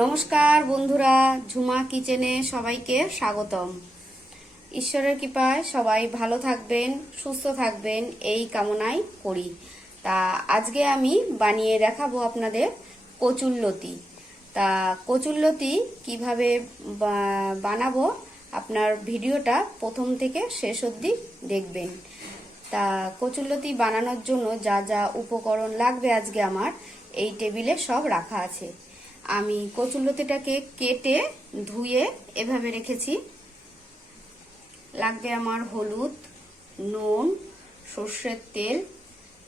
নমস্কার বন্ধুরা, ঝুমা কিচেনে সবাইকে স্বাগতম। ঈশ্বরের কৃপায় সবাই ভালো থাকবেন, সুস্থ থাকবেন এই কামনাই করি। তা আজকে আমি বানিয়ে দেখাবো আপনাদের কচুরলতি। তা কচুরলতি কিভাবে বানাবো আপনার ভিডিওটা প্রথম থেকে শেষ অবধি দেখবেন। তা কচুরলতি বানানোর জন্য যা যা উপকরণ লাগবে আজকে আমার এই টেবিলে সব রাখা আছে। আমি কচুরলতিটাকে কেটে ধুয়ে এভাবে রেখেছি। লাগবে আমার হলুদ, নুন, সর্ষের তেল,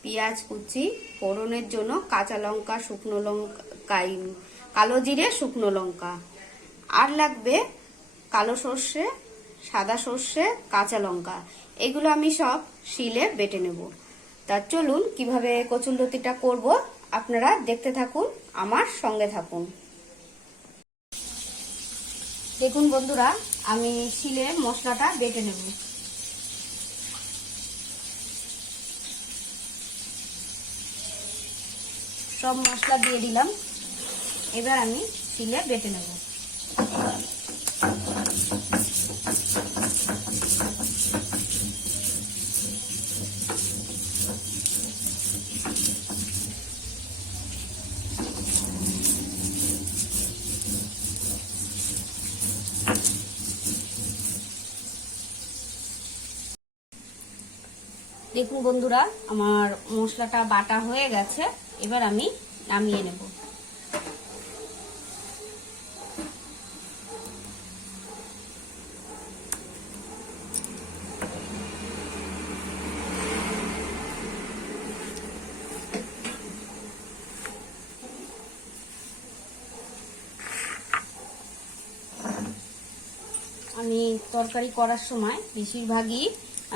পেঁয়াজ কুচি, ফোড়নের জন্য কাঁচা লঙ্কা, শুকনো লঙ্কা, কালো জিরে, শুকনো লঙ্কা, আর লাগবে কালো সর্ষে, সাদা সর্ষে, কাঁচা লঙ্কা। এগুলো আমি সব শিলে বেটে নেব। তা চলুন কিভাবে কচুরলতিটা করব আপনারা দেখতে থাকুন, আমার সঙ্গে থাকুন। দেখুন বন্ধুরা, আমি শিলে মশলাটা বেটে নেব। সব মশলা দিয়ে দিলাম, এবার আমি শিলে বেটে নেব। দেখুন বন্ধুরা, আমার মশলাটা বাটা হয়ে গেছে, এবার আমি নামিয়ে নেব। আমি তরকারি করার সময় বেশিরভাগই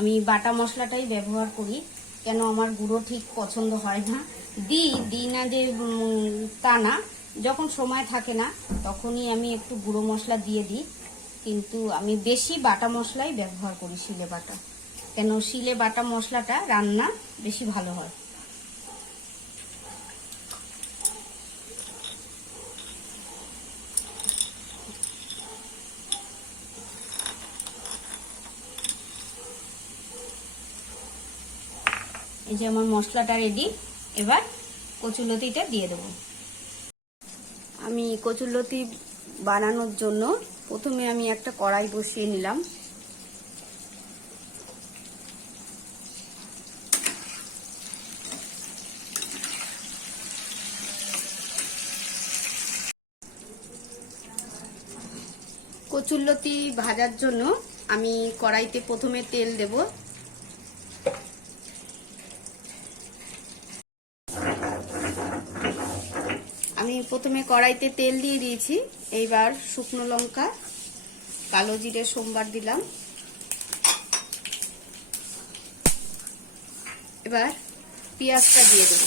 আমি বাটা মশলাটাই ব্যবহার করি, কেন আমার গুঁড়ো ঠিক পছন্দ হয় না। দিই না যে তা না, যখন সময় থাকে না তখনই আমি একটু গুঁড়ো মশলা দিয়ে দিই, কিন্তু আমি বেশি বাটা মশলাই ব্যবহার করি, শিলে বাটা। কেন শিলে বাটা মশলাটা রান্না বেশি ভালো হয়। এই যে আমার মশলাটা রেডি, এবার কচুরলতিটা দিয়ে দেব। আমি কচুরলতি বানানোর জন্য প্রথমে আমি একটা কড়াই বসিয়ে নিলাম। কচুরলতি ভাজার জন্য আমি কড়াইতে প্রথমে তেল দেব। আমি প্রথমে কড়াইতে তেল দিয়ে দিয়েছি, এইবার শুকনো লঙ্কা, কালো জিরে সোমবার দিলাম। এবার পেঁয়াজটা দিয়ে দেব।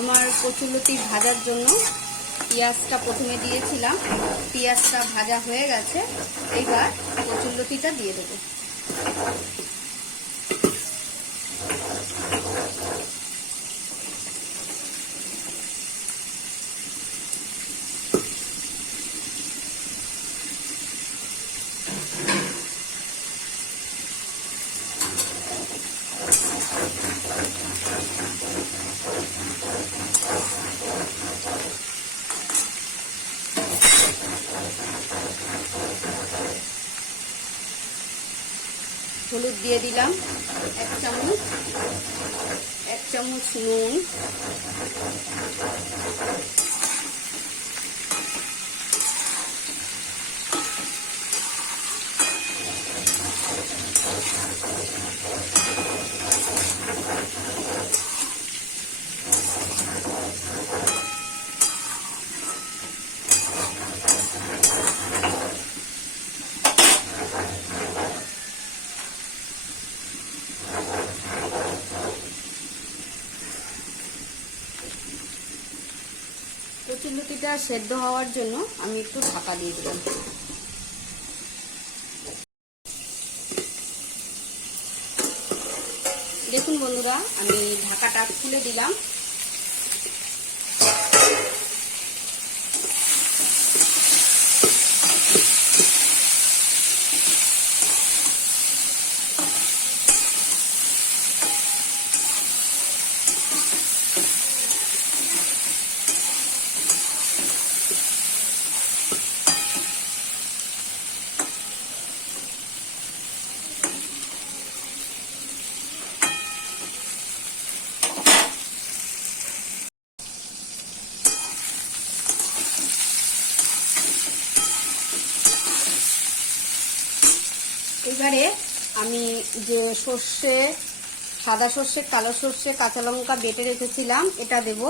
আমার কচুরলতি ভাজার জন্য পেঁয়াজটা প্রথমে দিয়েছিলাম, পেঁয়াজটা ভাজা হয়ে গেছে, এইবার কচুরলতিটা দিয়ে দেব। হলুদ দিয়ে দিলাম 1 চামচ, 1 চামচ নুন, কচুরলতিটা সেদ্ধ হওয়ার জন্য আমি একটু ঢাকা দিয়ে দিলাম। দেখুন বন্ধুরা, আমি ঢাকাটা খুলে দিলাম। এবারে আমি যে সর্ষে, সাদা সর্ষে, কালো সর্ষে, কাঁচা লঙ্কা বেটে রেখেছিলাম এটা দেব।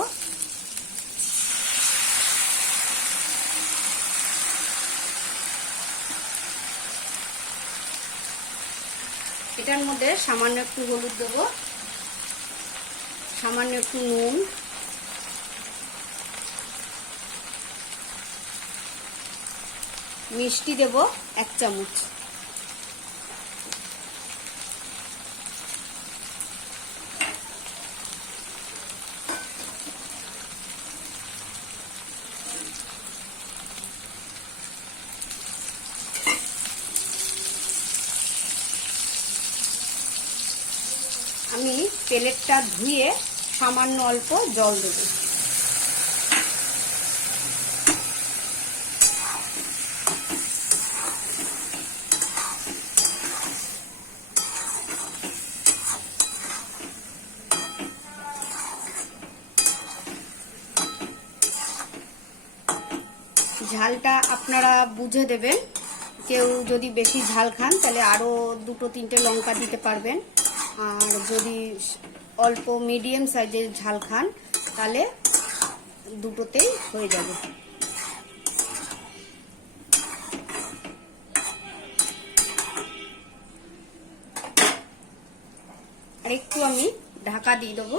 এটার মধ্যে সামান্য একটু হলুদ দেব, সামান্য একটু নুন, মিষ্টি দেব 1 চামচ। আমি প্লেটটা ধুয়ে সামান্য অল্প জল দেব। ঝালটা আপনারা বুঝে দেবেন। কেউ যদি বেশি ঝাল খান তাহলে আরও 2-3টে লঙ্কা দিতে পারবেন, আর যদি অল্প মিডিয়াম সাইজের ঝাল খান তাহলে 2টোতেই হয়ে যাবে। আর একটু আমি ঢাকা দিয়ে দেবো।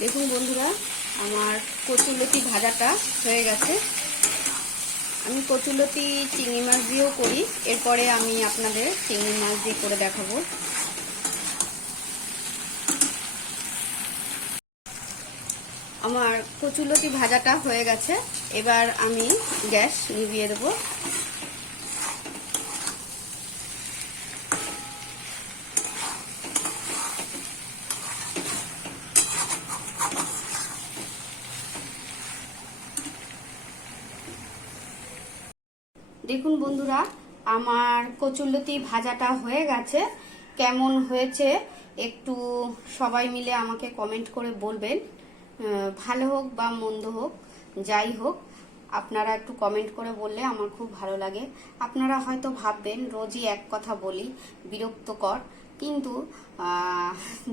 দেখুন বন্ধুরা, আমার কচুরলতি ভাজাটা হয়ে গেছে। আমি কচুরলতি চিংড়ি মাছ দিয়েও করি, এরপরে আমি আপনাদের চিংড়ি মাছ দিয়ে করে দেখাবো। আমার কচুরলতি ভাজাটা হয়ে গেছে, এবার আমি গ্যাস নিভিয়ে দেবো। দেখুন বন্ধুরা, আমার কচুরলতি ভাজাটা হয়ে গেছে। কেমন হয়েছে একটু সবাই মিলে আমাকে কমেন্ট করে বলবেন। ভালো হোক বা মন্দ হোক, যাই হোক, আপনারা একটু কমেন্ট করে বললে আমার খুব ভালো লাগে। আপনারা হয়তো ভাববেন রোজই এক কথা বলি, বিরক্তকর, কিন্তু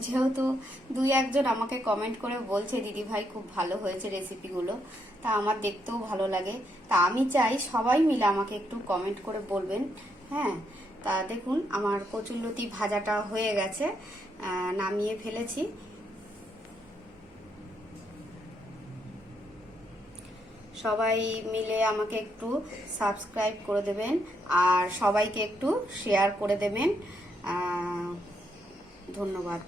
যেহেতু 2-1জন আমাকে কমেন্ট করে বলছে দিদি ভাই খুব ভালো হয়েছে রেসিপিগুলো, তা আমার দেখতেও ভালো লাগে। তা আমি চাই সবাই মিলে আমাকে একটু কমেন্ট করে বলবেন। হ্যাঁ, তা দেখুন আমার কচুরলতি ভাজাটা হয়ে গেছে, নামিয়ে ফেলেছি। সবাই মিলে আমাকে একটু সাবস্ক্রাইব করে দেবেন আর সবাইকে একটু শেয়ার করে দেবেন। ধন্যবাদ।